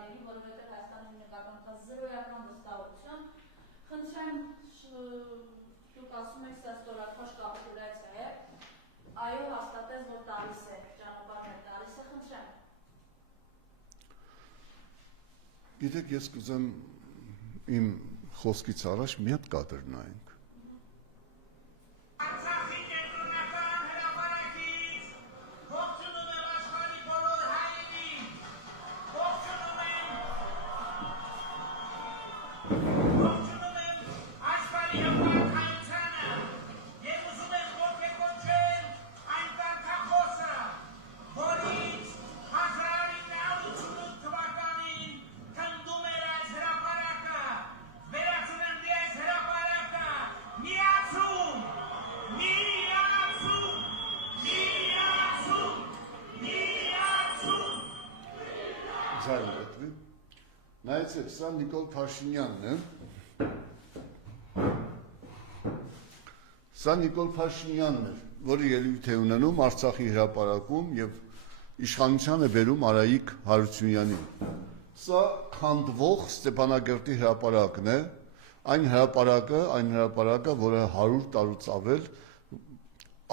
լինի, որովհետև Հայաստանի նկատմամբ զրոյական վստահություն։ Խնդրեմ, դուք ասում եք, սա ստորափաշ կապիտուլյացիա է, այո, հաստատես, որ տալիս է, ճանապարհներ տալիս է, խնդրեմ։ Գիտեք, ես կուզեմ իմ խոսքից առաջ մի հատ կադր նայենք։ Նայեցեք, սա Նիկոլ Փաշինյանն է։ Սա Նիկոլ Փաշինյանն է, որը ելույթ է ունենում Արցախի հրապարակում եւ իշխանության է բերում Արայիկ Հարությունյանին։ Սա քանդվող Ստեփանագերտի հրապարակն է, այն հրապարակը, որը 100 տարուց ավել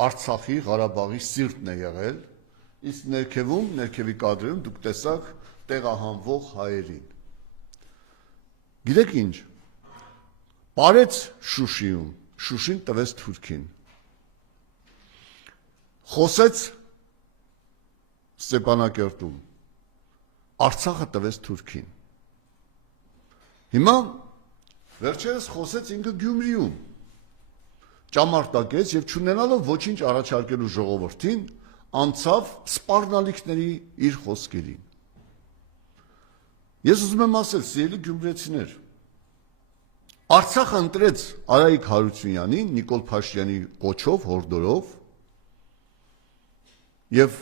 Արցախի Ղարաբաղի սիրտն է եղել, իսկ ներքևի կադրում դուք տեսաք տեղահանվող հայերին։ Գիտեք ինչ, պարեց Շուշիում, Շուշին տվեց Թուրքին, խոսեց Ստեփանակերտում, Արցախը տվեց Թուրքին, հիմա վերջերս խոսեց ինքը Գյումրիում, ճամարտակեց և չունենալով ոչինչ առաջարկելու ժողովրդին, անցավ սպառնալիքների իր խոսքերին։ Ես ուզում եմ ասել, սիրելի գյումրեցիներ, Արցախը ընտրեց Արայիկ Հարությունյանին, Նիկոլ Փաշինյանի կոչով, հորդորով, և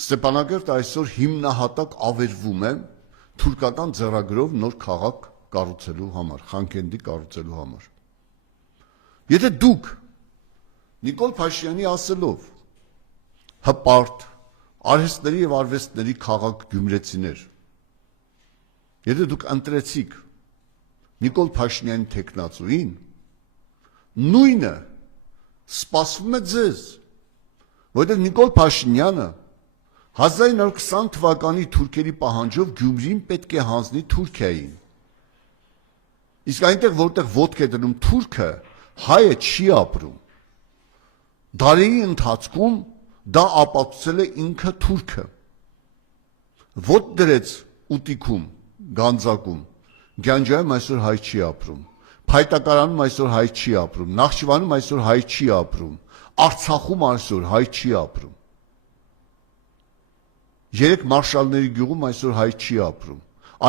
Ստեփանագերտը այսօր հիմնահատակ ավերվում է թուրքական ձեռագրով նոր քաղաք կառուցելու համար, Խանքենդի կառուցելու համար։ Եթե դուք Նիկոլ Փաշինյանի ասելով հպարտ, արհեստների և արվեստների քաղաք գյումրեցիներ, եթե դուք ընտրեցիք Նիկոլ Փաշինյանի թեկնածուին, նույնը սպասվում է ձեզ, որովհետև Նիկոլ Փաշինյանը 1920 թվականի թուրքերի պահանջով Գյումրին պետք է հանձնի Թուրքիային։ Իսկ այնտեղ, որտեղ ոտք է դնում թուրքը, հայը չի ապրում։ Դարերի ընթացքում դա ապացուցել է ինքը թուրքը։ Ոտ դրեց ուտիքում, Գանձակում, Գյանջայում այսօր հայ չի ապրում, Փայտակարանում այսօր հայ չի ապրում, Նախճիվանում այսօր հայ չի ապրում, Արցախում այսօր հայ չի ապրում։ Երեք Մարշալների գյուղում այսօր հայ չի ապրում,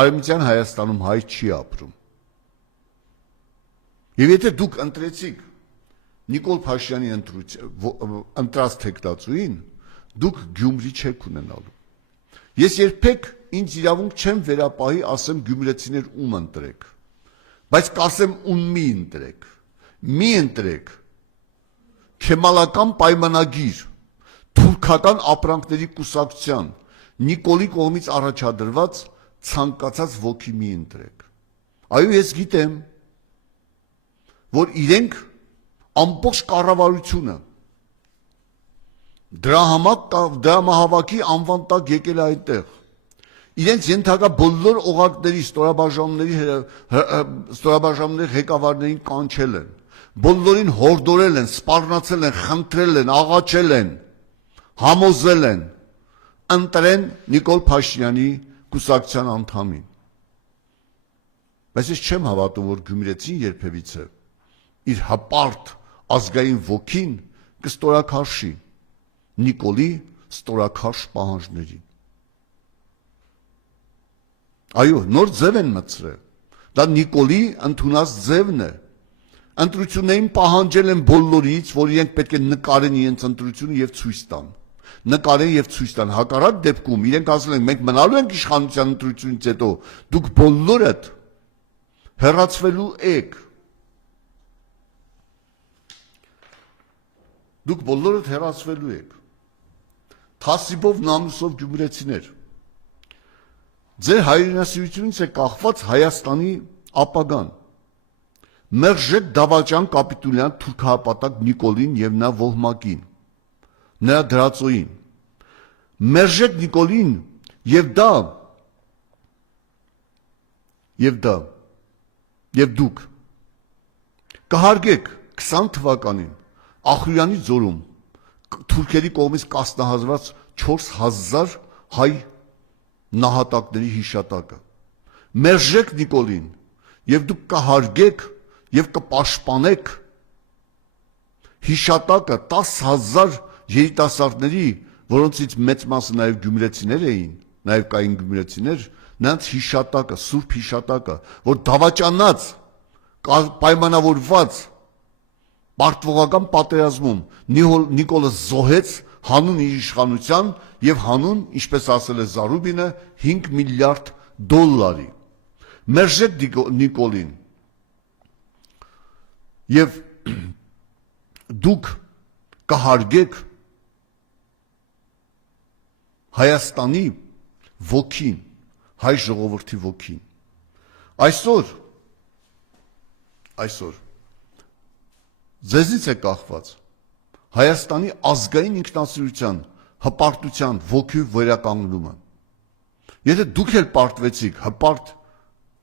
Արևմտյան Հայաստանում հայ չի ապրում։ Եվ եթե դուք ընտրեցիք Նիկոլ Փաշինյանի ընտրած թեկնածուին, դուք Գյումրի չեք ունենալու։ Ես երբեք ինձ իրավունք չեմ վերապահի ասեմ գյումրեցիներ ում ընտրեք, բայց կասեմ ում մի ընտրեք, մի ընտրեք քեմալական պայմանագիր, թուրքական ապրանքների կուսակցության, Նիկոլի կողմից առաջադրված ցանկացած ոգի մի ընտրեք։ Այո, ես գիտեմ, որ իրենք ամբողջ կառավարությունը դրամահավաքի անվան տակ եկել է այդտեղ։ Իրենց ենթակա բոլոր օղակների ստորաբաժանումների ղեկավարներին կանչել են, բոլորին հորդորել են, սպառնացել են, խնդրել են, աղաչել են, համոզել են, ընտրեն Նիկոլ Փաշինյանի կուսակցության անդամին։ Բայց ես չեմ հավատում, որ գյումրեցին երբևիցե իր հպարտ ազգային ոգին կստորաքաշի Նիկոլի ստորաքաշ պահանջներին։ Այո, նոր ձև են մտցրել, դա Նիկոլի ընդունած ձևն է։ Ընտրություններին պահանջել են բոլորից, որ իրենք պետք է նկարեն իրենց ընտրությունը և ցույց տան։ Նկարեն և ցույց տան, հակառակ դեպքում իրենք ասել են, մենք մնալու ենք իշխանության ընտրությունից հետո, դուք բոլորդ հեռացվելու եք։ Դուք բոլորդ հեռացվելու եք։ Թասիբով նամուսով գյումրեցիներ։ Ձեր հայրենասիրությունից է կախված Հայաստանի ապագան։ Մերժեք դավաճան կապիտուլյան թուրքահապատակ Նիկոլին եւ նա Ոհմակին, նրա դրածոյին։ Մերժեք Նիկոլին եւ դուք կհարգեք 20 թվականին Ախուրյանի ձորում թուրքերի կողմից կասնահարված 4000 հայ նահատակների հիշատակը։ Մերժեք Նիկոլին եւ դուք կհարգեք եւ կպաշտպանեք հիշատակը 10000 երիտասարդների, որոնցից մեծ մասը նաեւ գյումրեցիներ էին, նաեւ կային գյումրեցիներ, նրանց հիշատակը, սուրբ հիշատակը, որ դավաճանած, պայմանավորված պարտվողական պատերազմում Նիկոլը զոհեց հանուն իր իշխանության եւ հանուն, ինչպես ասել է Զարուբինը, 5 միլիարդ դոլարի։ Մերժեք Նիկոլին եւ դուք կհարգեք Հայաստանի ոգին, հայ ժողովրդի ոգին։ Այսօր ձեզից է կախված Հայաստանի ազգային ինքնասիրության, հպարտության, ոգու վերականգնումը։ Եթե դուք էլ պարտվեցիք, հպարտ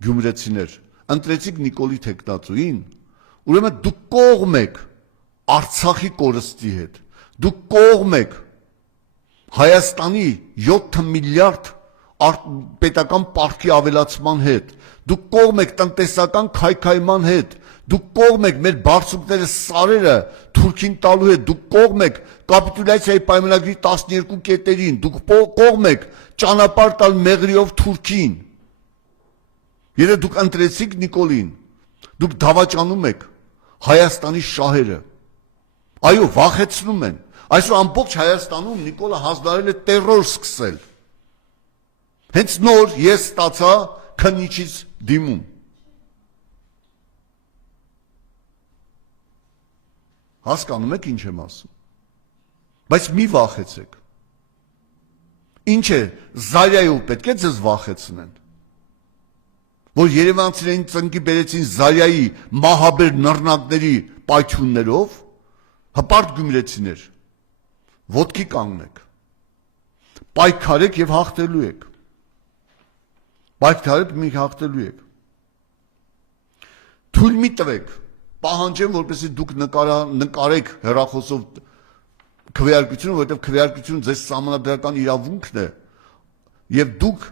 գյումրեցիներ, ընտրեցիք Նիկոլի թեկնածուին, ուրեմն դուք կողմ եք Արցախի կորստի հետ, դուք կողմ եք Հայաստանի 7 միլիարդ պետական պարտքի ավելացման հետ, դուք կողմ եք տնտեսական քայքայման հետ, դուք կողմ եք մեր բարձունքները սարերը Թուրքին տալու հետ, դուք կողմ եք կապիտուլյացիայի պայմանագրի 12 կետերին, դուք կողմ եք ճանապարհ տալ մեղրիով Թուրքին։ Եթե դուք ընտրեցիք Նիկոլին, դուք դավաճանում եք Հայաստանի շահերը։ Այո, վախեցնում են։ Այսօր ամբողջ Հայաստանում Նիկոլը հանձնարարել է տերոր սկսել։ Հենց նոր ես ստացա քննիչից դիմում։ Հասկանում եք ինչ եմ ասում։ Բայց մի վախեցեք։ Ինչ է, Զարյայով պետք է ձեզ վախեցնեն։ Որ երևանցիներին ծնկի բերեցին Զարյայի մահաբեր նռնակների պայթյուններով, հպարտ գյումրեցիներ, ոտքի կանգնեք, պայքարեք եւ հաղթելու եք, պայքարեք մի հաղթելու եք, թույլ մի տվեք, պահանջեմ, որպեսզի դուք նկարեք հեռախոսով քվեարկությունը, որովհետեւ քվեարկությունը ձեզ սահմանադրական իրավունքն է, եւ դուք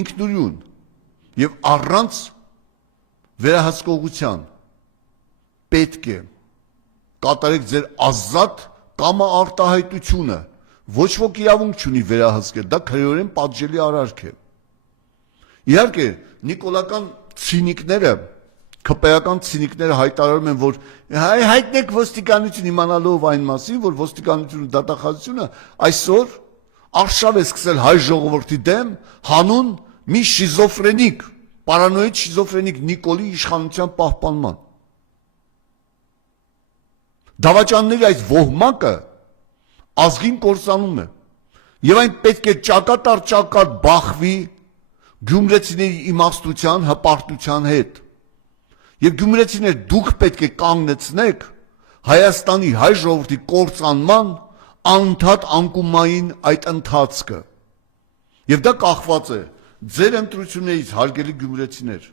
ինքնուրույն եւ առանց վերահսկողության պետք է կատարեք ձեր ազատ կամարտահայտությունը, ոչ ոք իրավունք չունի վերահսկել, դա քրեորեն պատժելի արարք է։ Իհարկե, նիկոլական ցինիկները, քպեական ցինիկները հայտարարում են, որ հայտնեք ոստիկանություն իմանալով այն մասին, որ ոստիկանությունը դատախազությունը այսօր արշավ է սկսել հայ ժողովրդի դեմ հանուն մի շիզոֆրենիկ, պարանոիդ շիզոֆրենիկ Նիկոլի իշխանության պահպանման։ Դավաճանների այս ոհմակը ազգին կործանում է եւ այն պետք է ճակատառ բախվի գյումրեցիների իմաստության, հպարտության հետ։ Եվ գյումրեցիներ դուք պետք է կանգնեցնեք Հայաստանի հայ ժողովրդի կործանման անընդհատ անկումային այդ ընթացքը։ Եվ դա կախված է ձեր ընտրություններից, հարգելի գյումրեցիներ։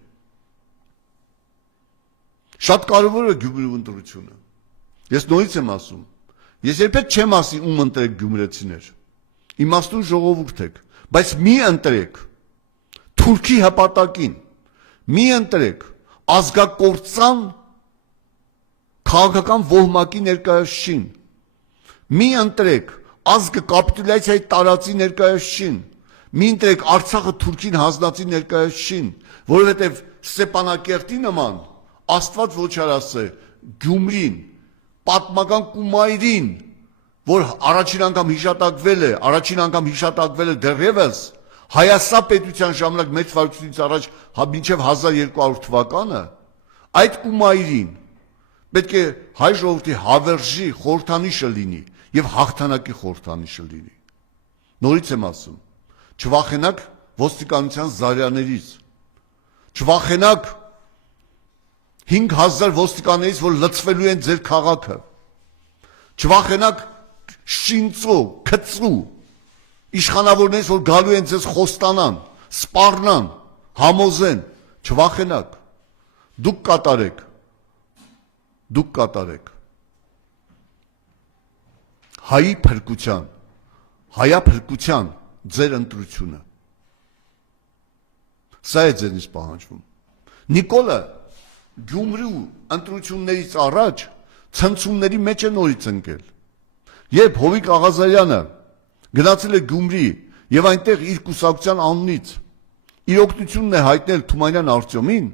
Շատ կարևոր է Գյումրու ընտրությունը։ Ես նորից եմ ասում, ես երբեք չեմ ասի ում ընտրեք գյումրեցիներ, իմաստուն ժողովուրդ եք, բայց մի ընտրեք թուրքի հպատակին, մի ընտրեք ազգակործան քաղաքական ոհմակի ներկայացուցիչին, մի ընտրեք ազգը կապիտուլյացիայի տարածի ներկայացուցիչին, մի ընտրեք Արցախը Թուրքին հանձնածի ներկայացուցիչին, որովհետև Ստեփանակերտի նման Աստված ոչ արասը Գյումրին պատմական կումայրին, որ առաջին անգամ հիշատակվել է դեռևս Հայաստան պետության ժամանակ մեծ վարությունից առաջ մինչև 1200 թվականը, այդ կումայրին պետք է հայ ժողովրդի հավերժի խորհրդանիշը լինի եւ հաղթանակի խորհրդանիշը լինի։ Նորից եմ ասում, չվախենաք ոստիկանության զարյաներից։ Չվախենաք 5000 ոստիկաններից, որ լցվելու են ձեր քաղաքը։ Չվախենաք շինծու, քծու իշխանավորներից, որ գալու են ձեզ խոստանան, սպառնան, համոզեն, չվախենաք։ Դուք կատարեք հայի փրկության, հայափրկության ձեր ընտրությունը։ Սա է ձեզնից պահանջվում։ Նիկոլը Գյումրու ընտրություններից առաջ ցնցումների մեջ է նորից ընկել։ Երբ Հովիկ Աղազարյանը գնացել է Գյումրի եւ այնտեղ իր կուսակցության անունից իր օգնությունն է հայտնել Թումանյան Արտյոմին,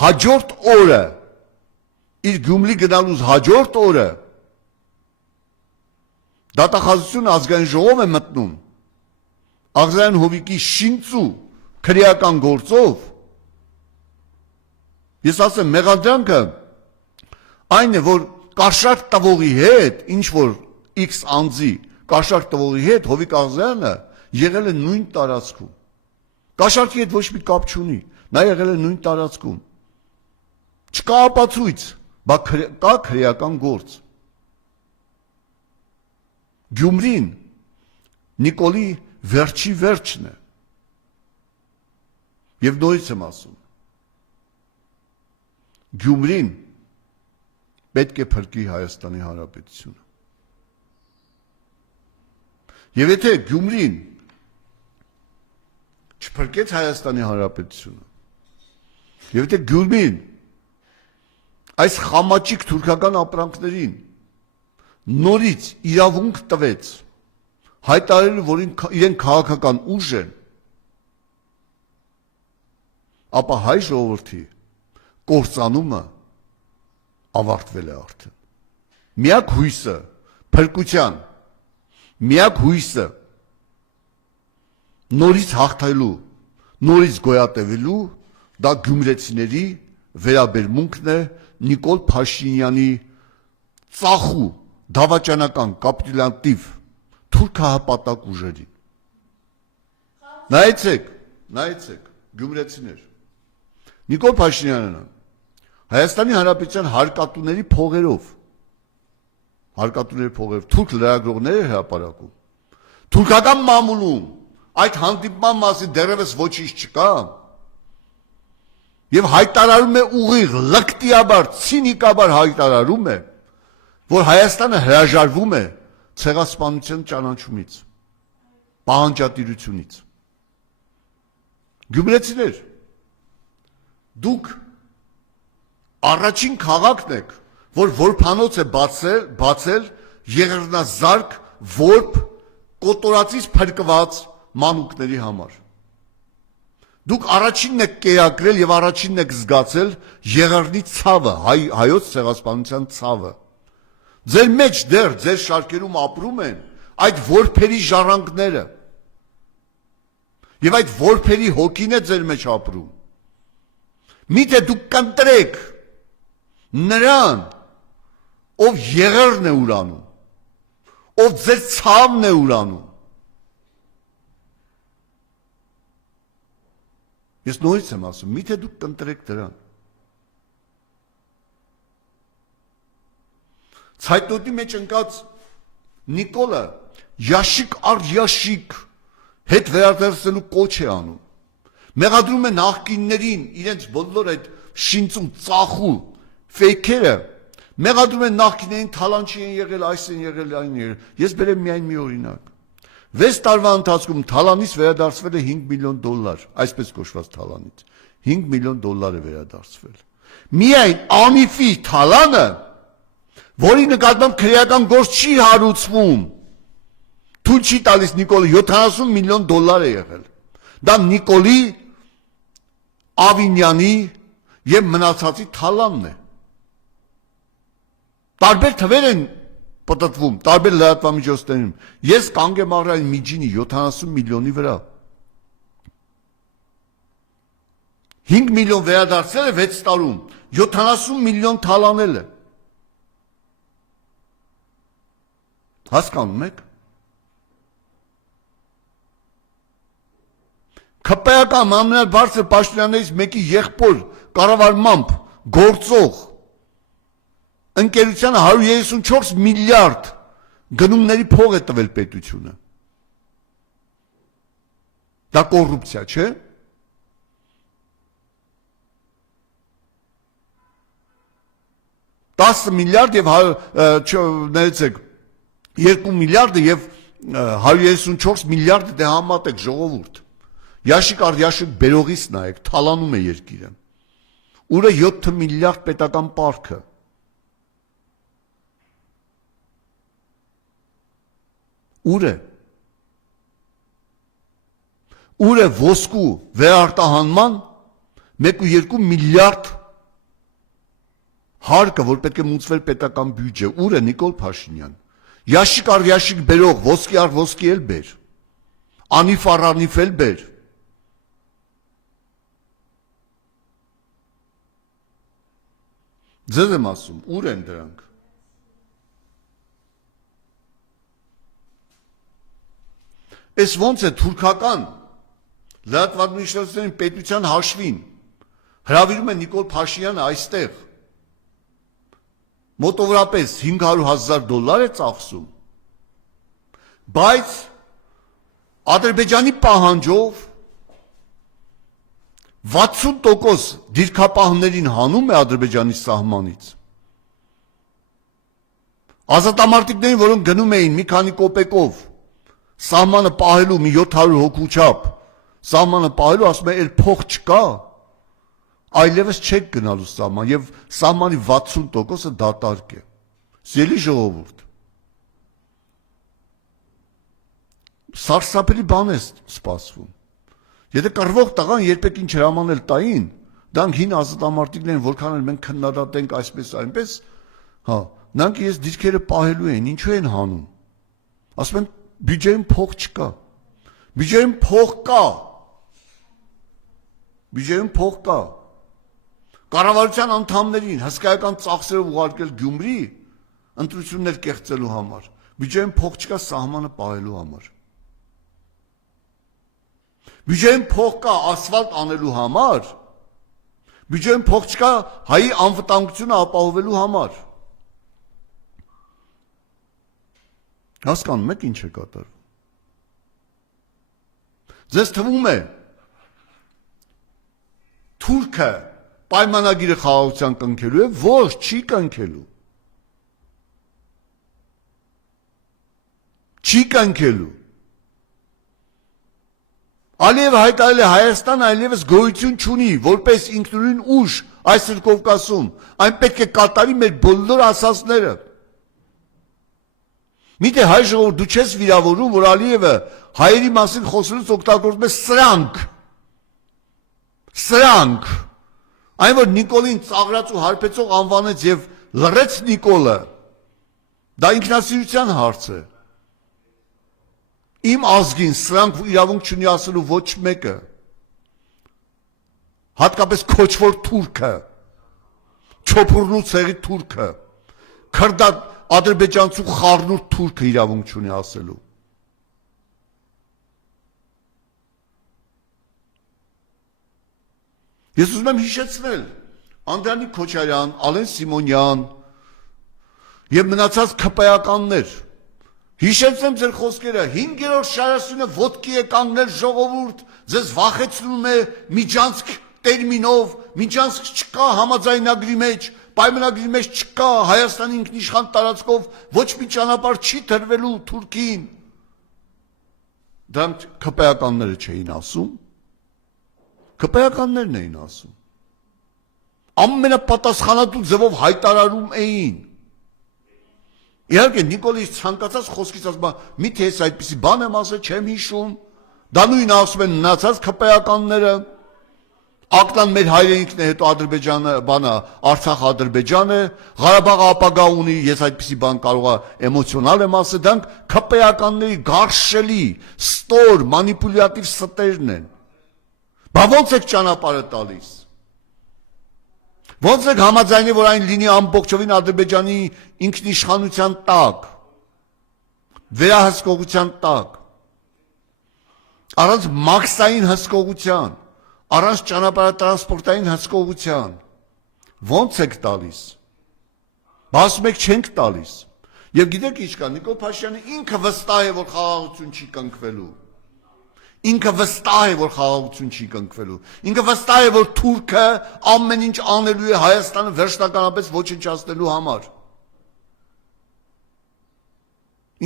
հաջորդ օրը իր Գյումրի գնալուց հաջորդ օրը Դատախազությունը ազգային ժողով է մտնում Աղազարյան Հովիկի շինծու քրեական գործով։ Ես ասեմ, մեղադրանքը այն է, որ կաշառք տվողի հետ, ինչ որ X անձի կաշառք տվողի հետ Հովիկ Աղազարյանը եղել է նույն տարածքում։ Կաշառքի հետ ոչ մի կապ չունի, նա եղել է նույն տարածքում։ Չկա ապացույց, բայց կա քրեական գործ։ Գյումրին Նիկոլի վերջի վերջն է։ Եվ նորից եմ ասում, Գյումրին պետք է փրկի Հայաստանի Հանրապետությունը։ Եվ եթե Գյումրին չփրկեց Հայաստանի Հանրապետությունը, եւ եթե Գյումրին այս խամաճիկ թուրքական ապրանքներին նորից իրավունք տվեց հայտարարելու, որ իրենք քաղաքական ուժ են, ապա հայ ժողովրդի կործանումը ավարտվել է արդեն։ Միակ հույսը փրկության, միակ հույսը նորից հաղթելու, նորից գոյատևելու, դա գյումրեցիների վերաբերմունքն է Նիկոլ Փաշինյանի ծախու դավաճանական կապիտուլյատիվ թուրքահպատակ ուժերին։ Նայեցեք, գյումրեցիներ։ Նիկոլ Փաշինյանը Հայաստանի Հանրապետության հարկատուների փողերով թուրք լրագրողներ էր հրապարակում։ Թուրքական մամուլում այդ հանդիպման մասին դեռևս ոչինչ չկա։ Եվ հայտարարում է ուղիղ, լկտիաբար, ցինիկաբար հայտարարում է, որ Հայաստանը հրաժարվում է ցեղասպանության ճանաչումից, պահանջատիրությունից։ Գյումրեցիներ, դուք առաջին քաղաքն եք, որ որբանոց է բացել եղեռնազարկ որբ կոտորածից փրկված մանուկների համար։ Դուք առաջինն եք կերակրել եւ առաջինն եք զգացել եղեռնի ցավը, հայոց ցեղասպանության ցավը։ Ձեր մեջ դեռ ձեր շարքերում ապրում են այդ որբերի ժառանգները։ Եվ այդ որբերի հոգին է ձեր մեջ ապրում։ Միթե դուք կընտրեք նրան, ով եղեռն է ուրանում, ով ձեր ցավն է ուրանում։ Ես նորից եմ ասում, միթե դուք կընտրեք դրան։ Ցայտնոտի մեջ ընկած Նիկոլը յաշիկ առ յաշիկ հետ վերադարձնելու կոչ է անում։ Մեղադրում է նախկիններին իրենց բոլոր այդ շինծու ծախու ֆեյքերը, մեղադրում են նախկիններին թալանչի են եղել, այս են եղել, այն եղել։ Ես բերեմ միայն մի օրինակ։ 6 տարվա ընթացքում թալանից վերադարձվել է $5 միլիոն, այսպես կոչված թալանից, $5 միլիոն է վերադարձվել։ Միայն Անիֆի թալանը, որի նկատմամբ քրեական գործ չի հարուցվում, թույլ չի տալիս Նիկոլը $70 միլիոն է եղել։ Դա Նիկոլի, Ավինյանի եւ մնացածի թալանն է։ Տարբեր թվեր են պատտվում, տարբեր լրատվամիջոցներում։ Ես կանգ եմ առել այն միջինի 70 միլիոնի վրա։ 5 միլիոն վերադարձել է 6 տարում, 70 միլիոն թալանել է։ Հասկանում եք։ ԿՊԱ-ական ամենաբարձր պաշտոնյաներից մեկի եղբոր կառավարմամբ գործող ընկերությանը 134 միլիարդ գնումների փող է տվել պետությունը։ Դա կոռուպցիա չէ։ $10 միլիարդ եւ 2 միլիարդը եւ 134 միլիարդը դե համատեք ժողովուրդ։ Յաշիկ առ յաշիկ բերողից նայեք, թալանում է երկիրը։ Ուրը 7 միլիարդ պետական պարքը։ Ուր է ոսկու վերարտահանման 1.2 միլիարդ հարկը, որ պետք է մուծվեր պետական բյուջե, ուր է Նիկոլ Փաշինյան։ Յաշիկ առ յաշիկ բերող, ոսկի առ ոսկի էլ բեր, անիվ առ անիվ էլ բեր։ Ձեզ եմ ասում, ուր են դրանք։ Էս ոնց է թուրքական լրատվական միջոցների պետության հաշվին հրավիրում է Նիկոլ Փաշինյանը այստեղ մոտավորապես $500,000 է ծախսում, բայց Ադրբեջանի պահանջով 60% դիրքապահներին հանում է Ադրբեջանի սահմանից։ Ազատամարտիկներին, որոնք գնում էին մի քանի կոպեկով սահմանը պահելու մի 700 հոգու չափ, սահմանը պահելու ասում է, «Էլ փող չկա, այլևս չեք գնալու սահման» եւ սահմանի 60%-ը դատարկ է։ Սիրելի ժողովուրդ, սարսափելի բան է սպասվում։ Եթե կռվող տղան երբեք ինչ հրամանել տային, դրանք հին ազատամարտիկներն որքան էլ մենք քննադատենք այսպես այնպես, հա, նրանք ես դիրքերը պահելու են, ինչու են հանում։ Ասում են բյուջեին փող չկա։ Բյուջեին փող կա։ Բյուջեին փող կա։ Կառավարության անդամներին հսկայական ծախսերով ուղարկել Գյումրի ընտրություններ կեղծելու համար։ Բյուջեին փող չկա սահմանը պահելու համար։ Բյուջեին փող կա ասֆալտ անելու համար։ Բյուջեին փող չկա հայի անվտանգությունը ապահովելու համար։ Հասկանում եք ինչ է կատարվում։ Ձեզ թվում է Թուրքը պայմանագիրը խաղաղության կնքելու է, ոչ, չի կնքելու։ Չի կնքելու։ Ալիևը հայտարարել է Հայաստանը այլևս գոյություն չունի, որպես ինքնուրույն ուժ այս Կովկասում, այն պետք է կատարի մեր բոլոր ասածները։ Միթե հայ ժողովուրդ դու չես վիրավորում, որ Ալիևը հայերի մասին խոսելուց օգտագործում է սրանք, այն որ Նիկոլին ծաղրած ու հարբեցող անվանեց եւ լռեց Նիկոլը, դա ինքնասիրության հարց է։ Իմ ազգին սրանք իրավունք չունի ասելու ոչ մեկը, հատկապես քոչվոր թուրքը, չոփուռնու ցեղի թուրքը, քրդատ ադրբեջանցու խառնուրդ թուրքը իրավունք չունի ասելու։ Ես ուզում եմ հիշեցնել Անդրանիկ Քոչարյան, Ալեն Սիմոնյան եւ մնացած ԿՊԱ-ականներ։ Հիշեցնեմ ձեր խոսքերը, 5-րդ շարասյունը ոտքի է կանգնել ժողովուրդ, ձեզ վախեցնում է Միջանցք տերմինով, Միջանցք չկա համաձայնագրի մեջ, պայմանագրի մեջ չկա, Հայաստանի ինքնիշխան տարածքով ոչ մի ճանապարհ չի տրվելու Թուրքին։ Դրանք ԿՊԱ-ականները չէին ասում, ԿՊԱ-ականներն էին ասում։ Ամենապատասխանատու ձևով հայտարարում էին։ Իհարկե Նիկոլի ցանկացած խոսքից ասում է, միթե ես այդպիսի բան եմ ասել, չեմ հիշում, դա նույնը ասում են մնացած ԿՊԱ-ականները, ակտան մեր հայրենիքն է, հետո Ադրբեջանը, բանը, Արցախ Ադրբեջան է, Ղարաբաղը ապագա ունի, ես այդպիսի բան կարող է էմոցիոնալ եմ ասել, դրանք ԿՊԱ-ականների գարշելի, ստոր, մանիպուլյատիվ ստերն են։ Բա ո՞նց եք ճանապարհը տալիս։ Ոնց եք համաձայնի, որ այն լինի ամբողջովին Ադրբեջանի ինքնիշխանության տակ, վերահսկողության տակ։ առանց մաքսային հսկողության, առանց ճանապարհատրանսպորտային հսկողության, ո՞նց եք տալիս։ Ասում եք չենք տալիս։ Եվ գիտեք ինչ կա, Նիկոլ Փաշինյանը ինքը վստահ է, որ խաղաղություն չի կնքվելու։ Ինքը վստահ է, որ խաղաղություն չի կնքվելու։ Ինքը վստահ է, որ Թուրքը ամեն ինչ անելու է Հայաստանը վերջնականապես ոչնչացնելու համար։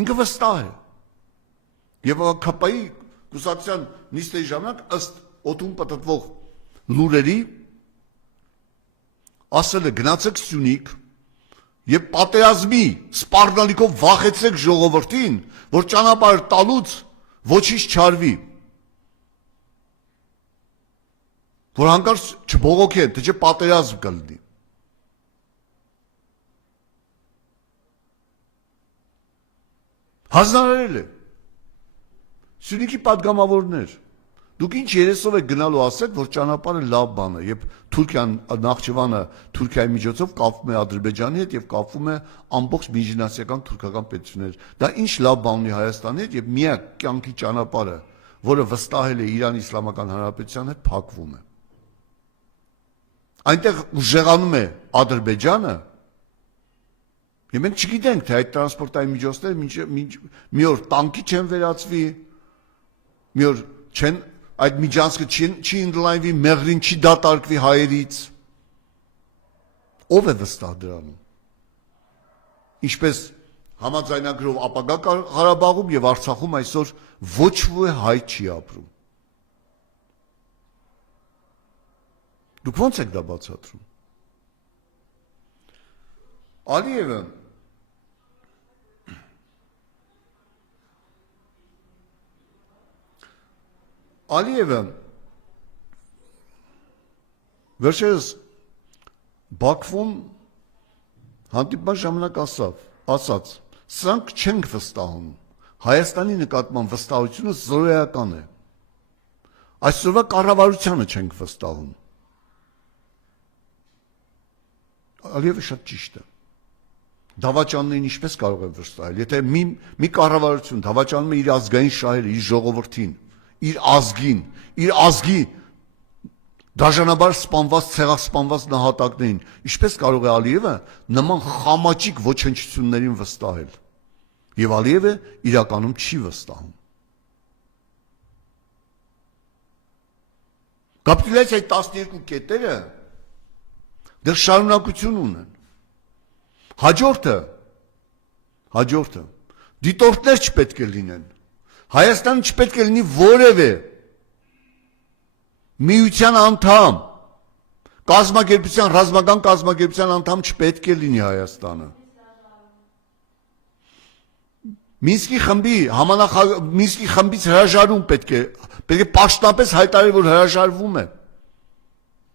Ինքը վստահ է։ Եվ ԿՓ-ի կուսակցության նիստերի ժամանակ ըստ օդում պատտվող լուրերի ասել է գնացեք Սյունիք եւ պատերազմի սպառնալիքով վախեցրեք ժողովրդին, որ ճանապարհ տալուց ոչինչ չարվի։ Որ հանկարծ չբողոքեն, թե չէ պատերազմ կլինի։ Հանձնարարել է։ Սյունիքի պատգամավորներ, դուք ինչ երեսով եք գնալու ասեք, որ ճանապարհը լավ բան է, եւ Թուրքիան, Նախճիվանը Թուրքիայի միջոցով կապվում է Ադրբեջանի հետ եւ կապվում է ամբողջ միջինասիական թուրքական պետություններ։ Դա ինչ լավ բան ունի Հայաստանի հետ եւ միակ կյանքի ճանապարհը, որը վստահել է Իրանի Իսլամական Հանրապետության հետ, փակվում է։ Այնտեղ ուժեղանում է Ադրբեջանը, եւ մենք չգիտենք, թե այդ տրանսպորտային միջոցները մի օր տանկի չեն վերածվի, մի օր չեն այդ միջանցքը չի ընդլայնվի, մեղրին չի դատարկվի հայերից։ Ով է վստահ դրանում։ Ինչպես համաձայնագրով ապագա Ղարաբաղում եւ Արցախում այսօր ոչ ոք հայ չի ապրում։ Դուք ո՞նց եք դա բացատրում։ Ալիևը վերջերս Բաքվում հանդիպման ժամանակ ասաց, սրանք չենք վստահում, Հայաստանի նկատմամբ վստահությունը զրոյական է, այսօրվա կառավարությանը չենք վստահում։ Ալիևը շատ ճիշտ է։ Դավաճաններին ինչպես կարող է վստահել, եթե մի կառավարություն դավաճանում է իր ազգային շահերը, իր ժողովրդին, իր ազգի դաժանաբար սպանված, ցեղասպանված նահատակներին, ինչպես կարող է Ալիևը նման խամաճիկ ոչնչություններին վստահել։ Եվ Ալիևը իրականում չի վստահում։ Կապիտուլյացիայի 12 կետերը դեռ շարունակություն ունեն։ Հաջորդը դիտորդներ չպետք է լինեն։ Հայաստանը չպետք է լինի որևէ միության անդամ, ռազմական կազմակերպության անդամ չպետք է լինի Հայաստանը։ Մինսկի խմբից հրաժարում պետք է պաշտոնապես հայտարարել, որ հրաժարվում է։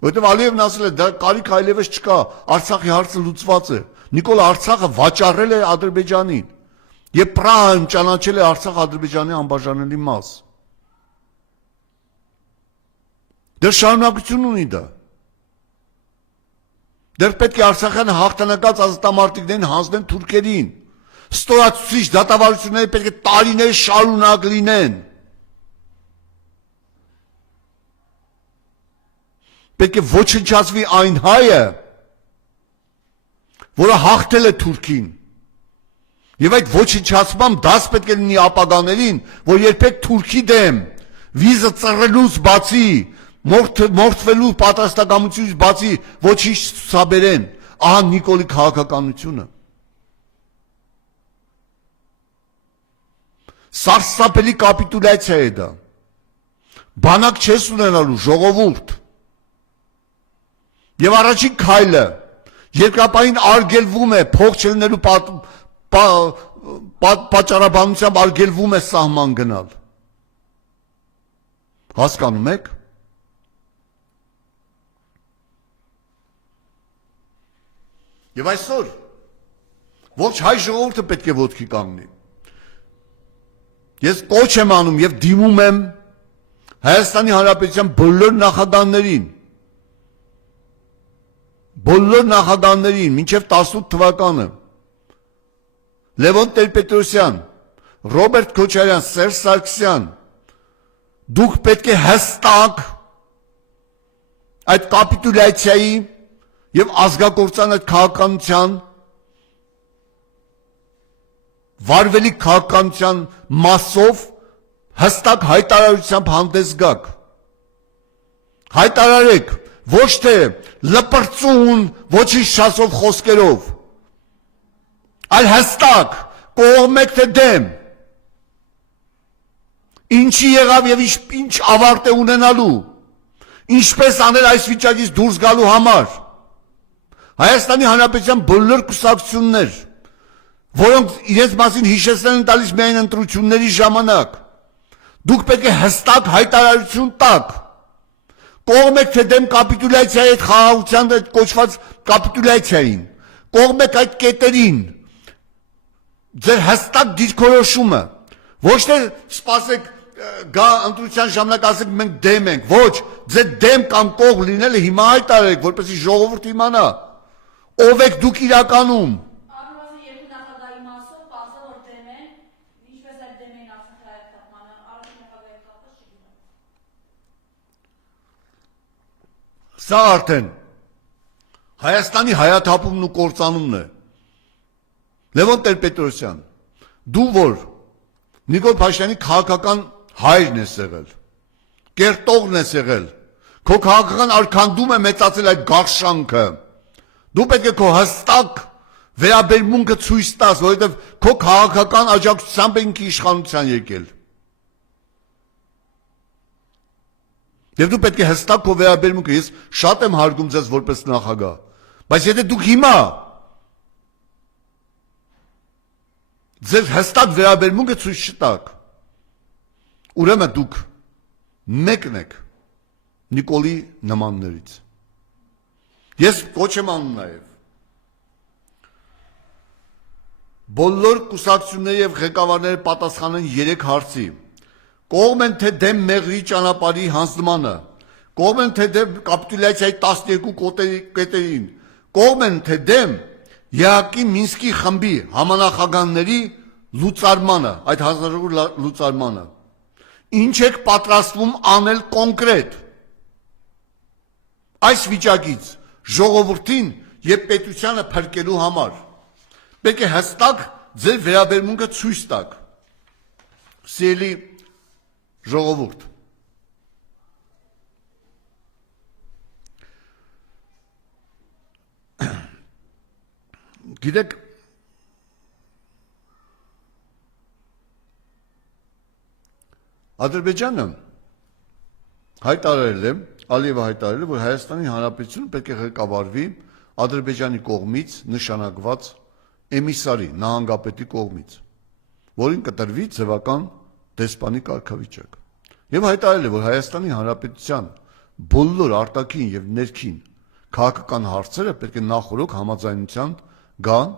Որովհետև Ալիևն ասել է, դա կարիք այլևս չկա, Արցախի հարցը լուծված է։ Նիկոլ Արցախը վաճառել է Ադրբեջանին եւ Պրահայում ճանաչել է Արցախ Ադրբեջանի անբաժանելի մաս։ Դեռ շարունակություն ունի դա։ Դեռ պետք է Արցախյանը հաղթանակած ազատամարտիկներին հանձնեն թուրքերին։ Ստորացուցիչ դատավարությունները պետք է տարիներ շարունակ լինեն։ Պետք է ոչնչացվի այն հայը, որը հաղթել է թուրքին։ Եվ այդ ոչնչացման դաս պետք է լինի ապագաներին, որ երբեք թուրքի դեմ վիզը ծռելուց բացի, մորթվելու պատրաստակամությունից բացի ոչինչ ցուցաբերեն։ Ահա Նիկոլի քաղաքականությունը։ Սարսափելի կապիտուլյացիա է դա։ Բանակ չես ունենալու, ժողովուրդ։ Եվ առաջին քայլը երկրապահին արգելվում է փող չլինելու պատճառաբանությամբ արգելվում է սահման գնալ։ Հասկանում եք։ Եվ այսօր ողջ հայ ժողովուրդը պետք է ոտքի կանգնի։ Ես կոչ եմ անում եւ դիմում եմ Հայաստանի Հանրապետության բոլոր նախագահներին մինչև 18 թվականը Լևոն Տեր-Պետրոսյան, Ռոբերտ Քոչարյան, Սերժ Սարգսյան, դուք պետք է հստակ այդ կապիտուլյացիայի եւ ազգակործան այդ քաղաքականության վարվելիք քաղաքականության մասով հստակ հայտարարությամբ հանդես գաք։ Հայտարարեք, ոչ թե լպրծուն, ոչինչ չասող խոսքերով, այլ հստակ, կողմ եք թե դեմ։ Ինչի եղավ եւ ինչ ավարտ է ունենալու, ինչպես անել այս վիճակից դուրս գալու համար։ Հայաստանի Հանրապետության բոլոր կուսակցություններ, որոնք իրենց մասին հիշեցնել են տալիս միայն ընտրությունների ժամանակ, դուք պետք է հստակ հայտարարություն տաք, կողմ եք թե դեմ կապիտուլյացիայի այդ խաղաղության այդ կոչված կապիտուլյացիային, կողմ եք այդ կետերին, ձեր հստակ դիրքորոշումը, ոչ թե սպասեք գա ընտրության ժամանակ ասեք մենք դեմ ենք, ոչ, ձեր դեմ կամ կողմ լինելը հիմա հայտարարեք, որպեսզի ժողովուրդը իմանա, ով եք դուք իրականում։ Առնվազն երկու նախագահի մասով պարզը որ դեմ են, ինչպես այդ դեմ են Արցախի հայկական, առաջին նախագահի կապը չգիտեմ։ Սա արդեն Հայաստանի հայաթափումն ու կործանումն է։ Լևոն Տեր-Պետրոսյան, դու որ Նիկոլ Փաշինյանի քաղաքական հայրն ես եղել, կերտողն ես եղել, քո քաղաքական արքանդում է մեծացել այդ գարշանքը, դու պետք է քո հստակ վերաբերմունքը ցույց տաս, որովհետև քո քաղաքական աջակցությամբ ենք իշխանության եկել։ Եվ դու պետք է հստակ քո վերաբերմունքը, ես շատ եմ հարգում ձեզ որպես նախագահ, բայց եթե դուք հիմա ձեր հստակ վերաբերմունքը ցույց չտաք, ուրեմն դուք մեկն եք Նիկոլի նմաններից։ Ես կոչ եմ անում նաև բոլոր կուսակցությունների եւ ղեկավարները պատասխանեն 3 հարցի։ Կողմ են թե դեմ մեղրի ճանապարհի հանձնմանը, կողմ են թե դեմ կապիտուլյացիայի 12 կետերին, կողմ են թե դեմ ԵԱԿ-ի Մինսկի խմբի համանախագահների լուծարմանը, այդ հանձնարարու լուծարմանը։ Ինչ եք պատրաստվում անել կոնկրետ այս վիճակից ժողովրդին եւ պետությանը փրկելու համար։ Պետք է հստակ ձեր վերաբերմունքը ցույց տաք։ Սիրելի ժողովուրդ, գիտեք, Ադրբեջանը հայտարարել է, Ալիևը հայտարարել է, որ Հայաստանի Հանրապետությունը պետք է ղեկավարվի Ադրբեջանի կողմից նշանակված էմիսարի, նահանգապետի կողմից, որին կտրվի ձևական դեսպանի կարգավիճակ։ Եվ հայտարարել է, որ Հայաստանի Հանրապետության բոլոր արտաքին եւ ներքին քաղաքական հարցերը պետք է նախորոք համաձայնության գան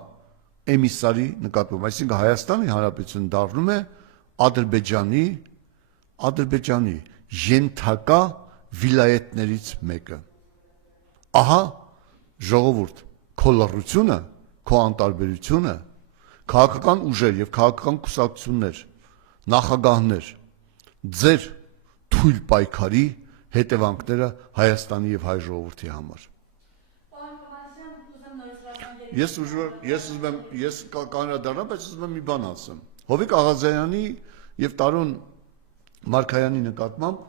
էմիսարի նկատմամբ, այսինքն Հայաստանի Հանրապետությունը դառնում է Ադրբեջանի ենթակա վիլայետներից մեկը։ Ահա ժողովուրդ, քո լռությունը, քո անտարբերությունը, քաղաքական ուժեր եւ քաղաքական կուսակցություններ, նախագահներ, ձեր թույլ պայքարի հետևանքները Հայաստանի եւ հայ ժողովրդի համար։ Ես կանրադառնամ, բայց ուզում եմ մի բան ասեմ։ Հովիկ Աղազարյանի եւ Տարոն Մարգարյանի նկատմամբ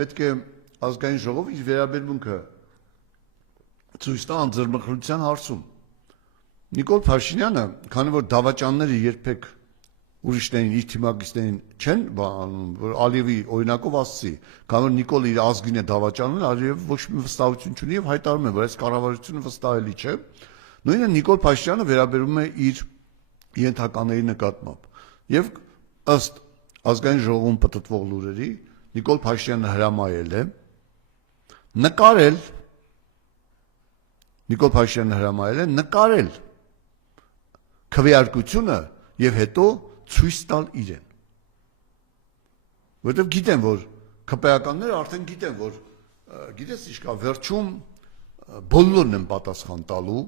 պետք է ազգային ժողովը իր վերաբերմունքը ցույց տա անձեռնխրության հարցում։ Նիկոլ Փաշինյանը, քանի որ դավաճանները երբեք ուրիշներին իր թիմակիցներին չեն բանում, որ Ալիևի օրինակով ասցի, քանի որ Նիկոլ իր ազգին է դավաճանել, Ալիևը ոչ մի վստահություն չունի եւ հայտարարում է, որ այս կառավարությունը վստահելի չէ։ Նույնը Նիկոլ Փաշինյանը վերաբերում է իր ենթակաների նկատմամբ։ Եվ ըստ ազգային ժողովում պտտվող լուրերի Նիկոլ Փաշինյանը հրամայել է նկարել քվեարկությունը եւ հետո ցույց տալ իրեն։ Որտեւ գիտեն, որ քպեականները արդեն գիտեն, որ գիտես ինչ կա, վերջում բոլորն են պատասխան տալու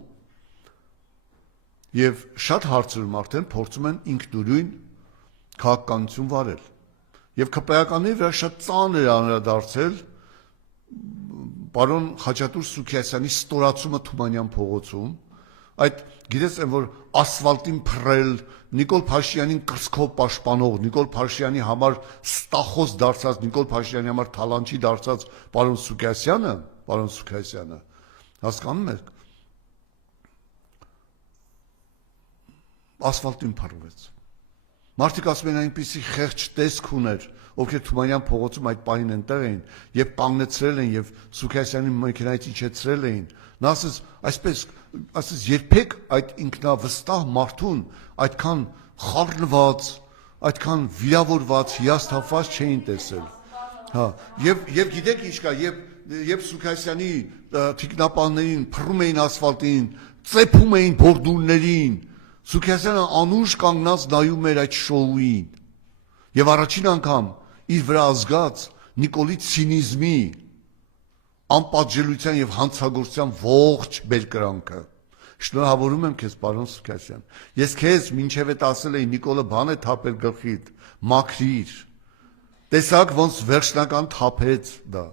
եւ շատ հարցերում արդեն փորձում են ինքնուրույն քաղաքականություն վարել։ Եվ քպայականների վրա շատ ծանր է անդրադարձել պարոն Խաչատուր Սուքիասյանի ստորացումը Թումանյան փողոցում, այդ գիտես այն որ ասֆալտին փռել, Նիկոլ Փաշինյանին կրծքով պաշտպանող, Նիկոլ Փաշինյանի համար ստախոս դարձած, Նիկոլ Փաշինյանի համար թալանչի դարձած պարոն Սուքիասյանը, հասկանում եք, ասֆալտին փռվեց։ Մարդիկ ասում են այնպիսի խեղճ տեսք ուներ, ովքեր Թումանյան փողոցում այդ պահին այնտեղ էին, եւ կանգնեցրել են եւ Սուքիասյանի մեքենայից իջեցրել էին։ Նա ասես երբեք այդ ինքնավստահ մարդուն այդքան խառնված, այդքան վիրավորված, հիասթափված չէին տեսել։ Հա, եւ գիտեք ինչ կա, եւ Սուքիասյանի թիկնապահներին փռում էին ասֆալտին, ծեփում էին բորդուններին։ Սուքիասյանը անուշ կանգնած նայում էր այդ շոուին եւ առաջին անգամ իր վրա ազգաց Նիկոլի ցինիզմի, անպատժելիության եւ հանցագործության ողջ բերկրանքը։ Շնորհավորում եմ քեզ պարոն Սուքիասյան։ Ես քեզ մինչև այդ ասել էի Նիկոլը բան է թափել գլխիդ, մաքրիր։ Տեսակ ոնց վերջնական թափեց դա։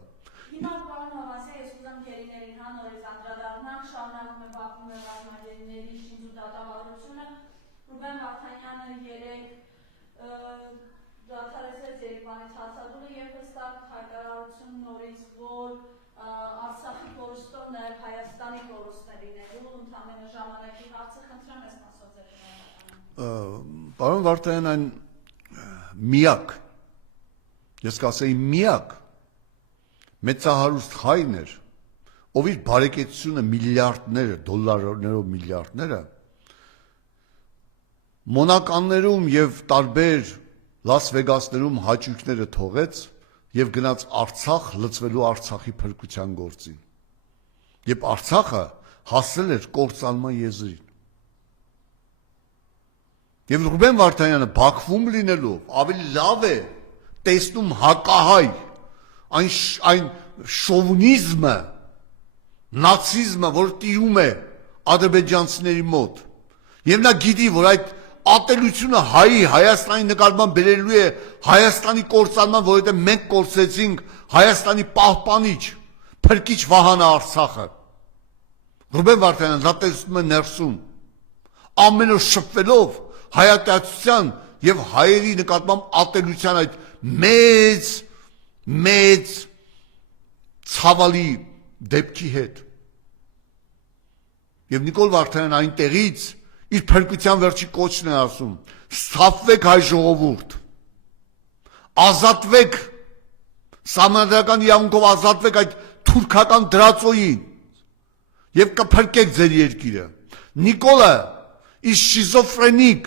Հիմա պարոն Հովհաննիսյան, ես ուզում գերիներին նորից անդրադառնանք, շարունակում է Բաքվում եղած մայրենիների շինծու դատավարությունը։ Ռուբեն Վարդանյանը երեկ դադարեցրեց Երևանի ցուցադրումը եւ հստակ հայտարարություն նորից, որ Արցախի կորուստով նաեւ Հայաստանի կորուստն է լինելու, ընդամենը ժամանակի հարցը խնդրեմ ես մասով ձեր շնորհակալություն։ Պարոն Վարդանյան այն միակ, ես կասեի միակ մեծահարուստ հայն էր, ով իր բարեկեցությունը միլիարդները, դոլարներով միլիարդները Մոնականներում եւ տարբեր Լաս Վեգասներում հաճույքները թողեց եւ գնաց Արցախ լծվելու Արցախի փրկության գործին։ Երբ Արցախը հասել էր կործանման եզրին։ Եվ Ռուբեն Վարդանյանը Բաքվում լինելով ավելի լավ է տեսնում հակահայ այն շովինիզմը, նացիզմը, որ տիրում է ադրբեջանցիների մոտ։ Եվ նա գիտի, որ այդ ատելությունը Հայաստանի նկատմամբ բերելու է Հայաստանի կործանման, որովհետև մենք կորցրեցինք Հայաստանի պահպանիչ, փրկիչ Վահանը Արցախը։ Ռուբեն Վարդանյանը դա տեսնում է ներսում, ամեն օր շփվելով հայատյացության եւ հայերի նկատմամբ ատելության այդ մեծ ցավալի դեպքի հետ։ Եվ Նիկոլ Վարդանյանը այնտեղից իր փրկության վերջի կոչն է ասում. «Սթափվեք հայ ժողովուրդ, ազատվեք, սահմանադրական իրավունքով ազատվեք այդ թուրքական դրածոյին եւ կփրկեք ձեր երկիրը»։ Նիկոլը իր շիզոֆրենիկ,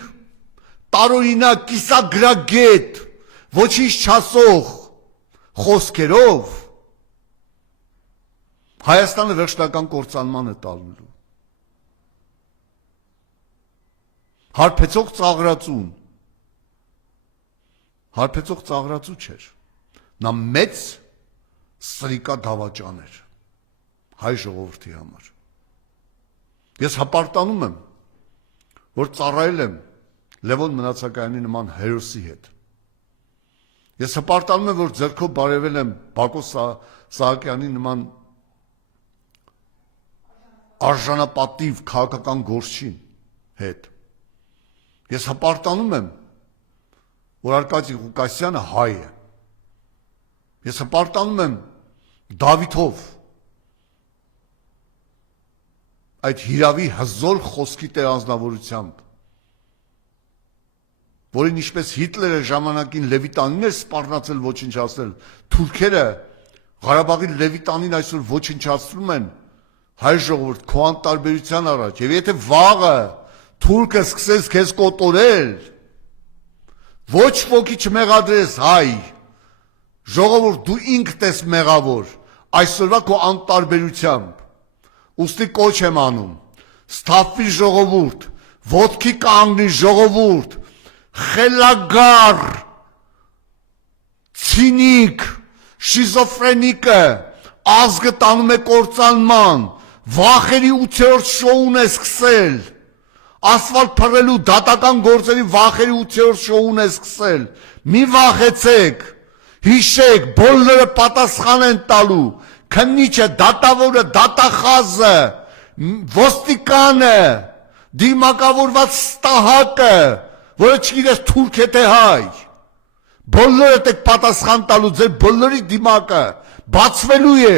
տարօրինակ, կիսագրագետ, ոչինչ չասող խոսքերով Հայաստանը վերջնական կործանման է տալու։ Հարբեցող ծաղրածու չէր, նա մեծ սրիկա դավաճան էր հայ ժողովրդի համար։ Ես հպարտանում եմ, որ ծառայել եմ Լևոն Մնացակայանի նման հերոսի հետ։ Ես հպարտանում եմ, որ ձեռքով բարևել եմ Բակո Սահակյանի նման արժանապատիվ քաղաքական գործչին հետ։ Ես հպարտանում եմ, որ Արկադի Ղուկասյանը հայ է։ Ես հպարտանում եմ Դավիթով այդ հիրավի հզոր խոսքի տերանձնավորությամբ, որին ինչպես Հիտլերը ժամանակին Լևիտանին էր սպառնացել ոչնչացնել, թուրքերը Ղարաբաղի Լևիտանին այսօր ոչնչացնում են հայ ժողովուրդ քո անտարբերության առաջ, եւ եթե վաղը թուրքը սկսես քեզ կոտորել, ոչ ոքի չմեղադրես հայ, ժողովուրդ դու ինքդ ես մեղավոր, այսօրվա քո անտարբերությամբ, ուստի կոչ եմ անում, սթափվի ժողովուրդ, ոտքի կանգնի ժողովուրդ, խելագար, ցինիկ, շիզոֆրենիկը, ազգը տանում է կործանման, վախերի 8-րդ շոուն է սկսել, ասֆալտ փռելու դատական գործերի վախերի 8-րդ շոուն է սկսել։ Մի վախեցեք, հիշեք, բոլորը պատասխան են տալու։ Քննիչը, դատավորը, դատախազը, ոստիկանը, դիմակավորված ստահակը, որը չգիտես թուրք է թե հայ։ Բոլորը եք պատասխան տալու, ձեր բոլորի դիմակը բացվելու է։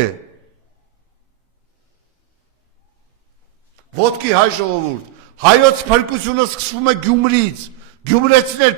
Ոտքի հայ ժողովուրդ, հայոց փրկությունը սկսվում է Գյումրիից, գյումրեցիներ